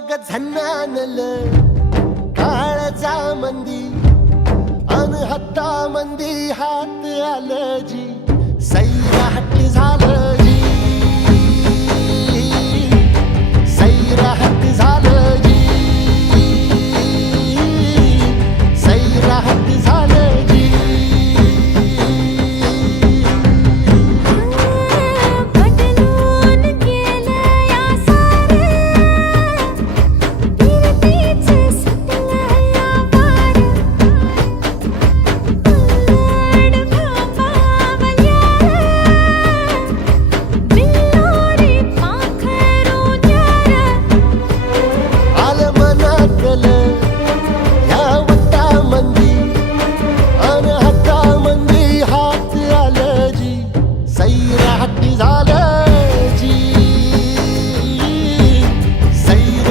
ग झन्नानल काळजा मंदी अन हत्ता मंदी हात आलं जी सैरा हट्ट झालं जी सैरा